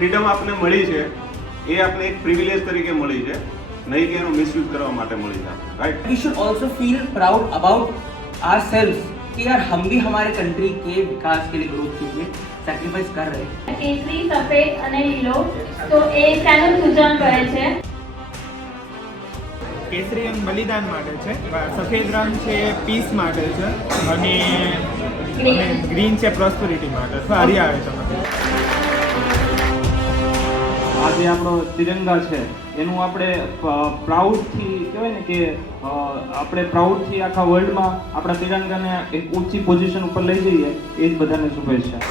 Freedom આપને મળી છે એ આપને એક પ્રિવિલેજ તરીકે મળી છે, નહીં કે એનો મિસયુઝ કરવા માટે મળી છે, રાइट। We should also feel proud about ourselves कि यार हम भी हमारे कंट्री के विकास के लिए, ग्रोथ के लिए સેક્રિફાઈસ कर रहे हैं। કેસરી, સફેદ અને લીલો, તો એ શાનું સૂચન કરે છે? કેસરી રંગ બલિદાન માટે છે, સફેદ રંગ છે પીસ માટે છે, અને ગ્રીન છે પ્રોસ્પેરિટી માટે અથવા હરિયાળી ચમક। આ જે આપણો તિરંગા છે એનું આપણે પ્રાઉડથી કહેવાય ને કે આપણે પ્રાઉડથી આખા વર્લ્ડમાં આપણા તિરંગાને એક ઊંચી પોઝિશન ઉપર લઈ જઈએ, એ જ બધાને શુભેચ્છા।